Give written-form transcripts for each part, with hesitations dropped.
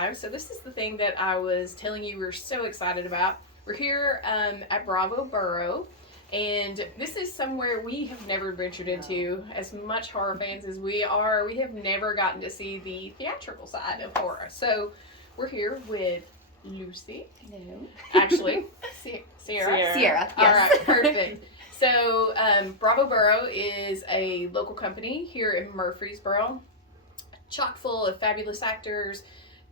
live. So this is the thing that I was telling you we're so excited about. We're here at Boro, and this is somewhere we have never ventured into. As much horror fans as we are, we have never gotten to see the theatrical side of horror. So we're here with Lucy. Hello. Actually, Ciara, All yes. right, perfect. So, Boro is a local company here in Murfreesboro, chock full of fabulous actors,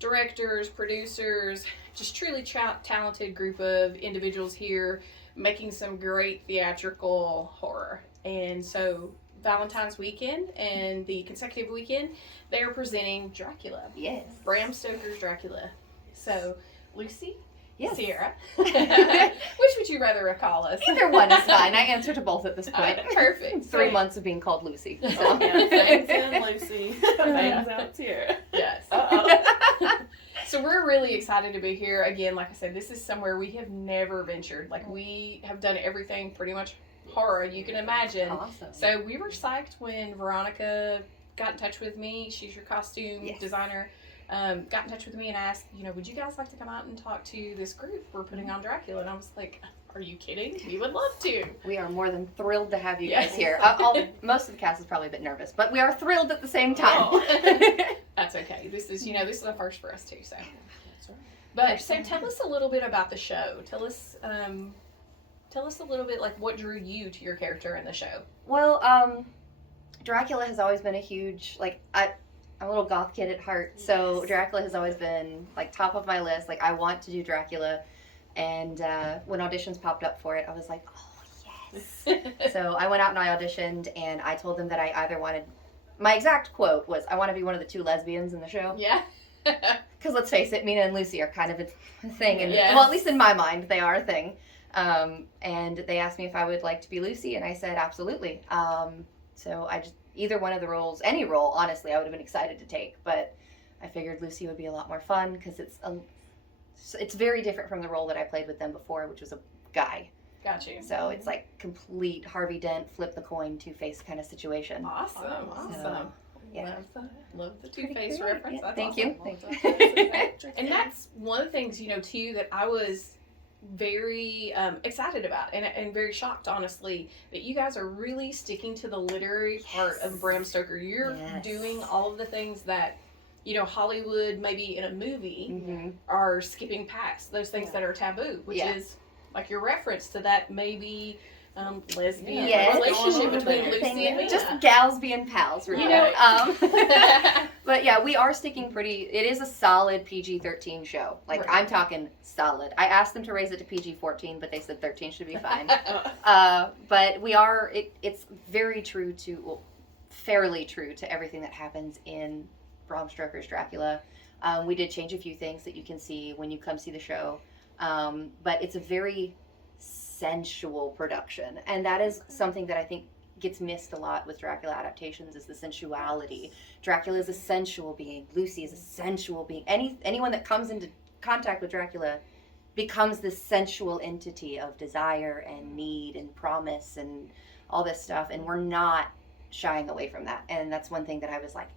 directors, producers, just truly talented group of individuals here making some great theatrical horror. And so, Valentine's weekend and the consecutive weekend, they are presenting Dracula. Yes. Bram Stoker's Dracula. So, Lucy? Yes. Ciara. Which would you rather call us? Either one is fine. I answer to both at this point. Perfect. 3 months of being called Lucy. So. Yeah, fans and Lucy. Fans out here. Yes. So we're really excited to be here. Again, like I said, this is somewhere we have never ventured. Like, we have done everything pretty much horror you can imagine. Awesome. So we were psyched when Veronica got in touch with me. She's your costume designer. Got in touch with me and asked, would you guys like to come out and talk to this group we're putting on Dracula? And I was like, are you kidding? We would love to. We are more than thrilled to have you Yes. guys here. Most of the cast is probably a bit nervous, but we are thrilled at the same time. Oh. That's okay. This is a first for us too. So, but so tell us a little bit about the show. Tell us a little bit like what drew you to your character in the show. Well, Dracula has always been a huge, I'm a little goth kid at heart, so Dracula has always been top of my list. I want to do Dracula, and when auditions popped up for it, I was like, oh yes. So I went out and I auditioned, and I told them that I either wanted, my exact quote was, I want to be one of the two lesbians in the show. Yeah. Because let's face it, Mina and Lucy are kind of a thing, and Yes. well, at least in my mind, they are a thing. And they asked me if I would like to be Lucy, and I said absolutely. So I just, either one of the roles, any role, honestly, I would have been excited to take. But I figured Lucy would be a lot more fun because it's very different from the role that I played with them before, which was a guy. Got you. So it's like complete Harvey Dent, flip the coin, Two-Face kind of situation. Awesome. So, yeah. Love the Two-Face Pretty reference. great. That's Thank awesome. you. And that's one of the things, too, that I was very excited about and very shocked, honestly, that you guys are really sticking to the literary part of Bram Stoker. You're doing all of the things that, Hollywood, maybe in a movie, are skipping past. Those things that are taboo, which is like your reference to that maybe lesbian relationship between Lucy and Mina. Just gals being pals, really. But yeah, we are sticking pretty, it is a solid PG-13 show. I'm talking solid. I asked them to raise it to PG-14, but they said 13 should be fine. But we are, it's very true to, well, fairly true to everything that happens in Bram Stoker's Dracula. We did change a few things that you can see when you come see the show. But it's a very sensual production, and that is something that I think gets missed a lot with Dracula adaptations, is the sensuality. Dracula is a sensual being. Lucy is a sensual being. Anyone that comes into contact with Dracula becomes this sensual entity of desire and need and promise and all this stuff, and we're not shying away from that. And that's one thing that I was like,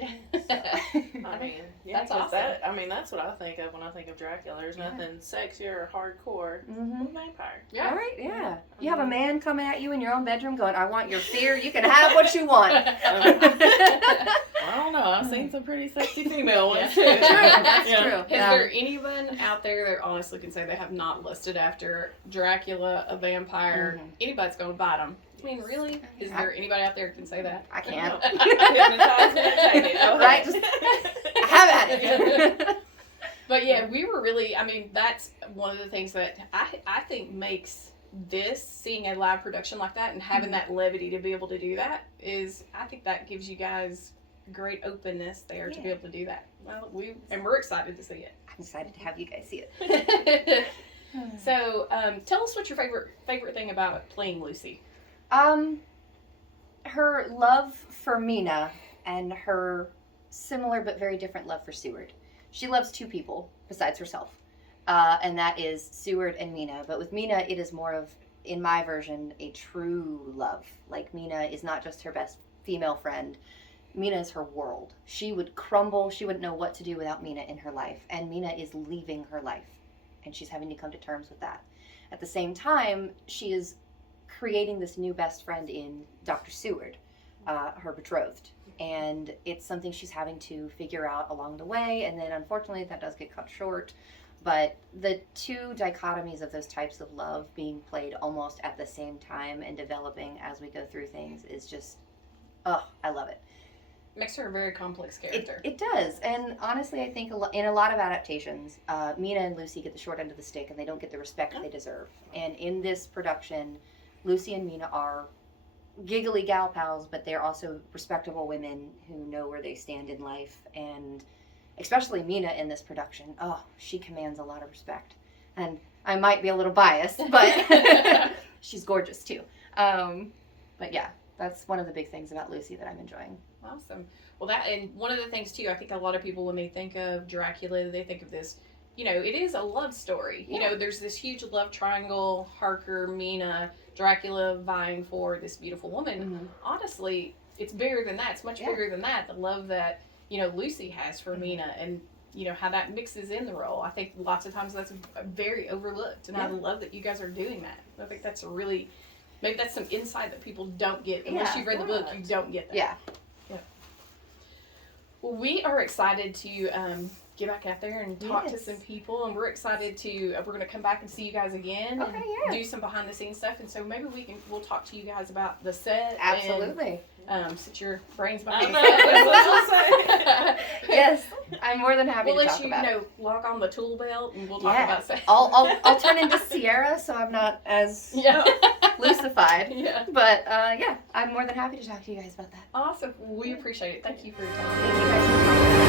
I mean, that's awesome. That's what I think of when I think of Dracula. There's nothing sexier or hardcore than a vampire. Yeah. All right, yeah. You have a man coming at you in your own bedroom going, I want your fear, you can have what you want. I don't know. I've seen some pretty sexy female ones too. That's true. Is there anyone out there that honestly can say they have not lusted after Dracula, a vampire? Anybody's going to bite them. I mean, really? Is there anybody out there who can say that? I can't. Hypnotize me and take it. Go Right? ahead. Just have at it. But yeah, we were really, that's one of the things that I think makes this, seeing a live production like that and having that levity to be able to do that, is, I think that gives you guys great openness there to be able to do that. Well, we're excited to see it. I'm excited to have you guys see it. So, tell us what your favorite thing about playing Lucy. Her love for Mina and her similar but very different love for Seward. She loves two people besides herself, and that is Seward and Mina. But with Mina, it is more of, in my version, a true love. Mina is not just her best female friend. Mina is her world. She would crumble. She wouldn't know what to do without Mina in her life. And Mina is leaving her life. And she's having to come to terms with that. At the same time, she is creating this new best friend in Dr. Seward, her betrothed. And it's something she's having to figure out along the way. And then, unfortunately, that does get cut short. But the two dichotomies of those types of love being played almost at the same time and developing as we go through things is just, oh, I love it. Makes her a very complex character. It does. And honestly, I think in a lot of adaptations, Mina and Lucy get the short end of the stick and they don't get the respect they deserve. And in this production, Lucy and Mina are giggly gal pals, but they're also respectable women who know where they stand in life. And especially Mina in this production, oh, she commands a lot of respect. And I might be a little biased, but she's gorgeous too. But yeah, that's one of the big things about Lucy that I'm enjoying. Awesome. Well, and one of the things too, I think a lot of people, when they think of Dracula, they think of this, it is a love story. Yeah. There's this huge love triangle, Harker, Mina, Dracula vying for this beautiful woman. Mm-hmm. Honestly, it's bigger than that. It's much bigger than that. The love that, Lucy has for Mina, and, how that mixes in the role. I think lots of times that's very overlooked, and I love that you guys are doing that. I think that's maybe that's some insight that people don't get. Unless you've read the book, you don't get that. Yeah. Well, we are excited to get back out there and talk to some people, and we're excited to, we're going to come back and see you guys again and do some behind the scenes stuff, and so maybe we'll talk to you guys about the set. Absolutely. And, sit your brains behind the set. Yes, I'm more than happy to talk about it. We'll let you, lock on the tool belt, and we'll talk about set. I'll turn into Ciara, so I'm not as lucified. Yeah. But I'm more than happy to talk to you guys about that. Awesome. We appreciate it. Thank you for your time. Thank you guys for coming.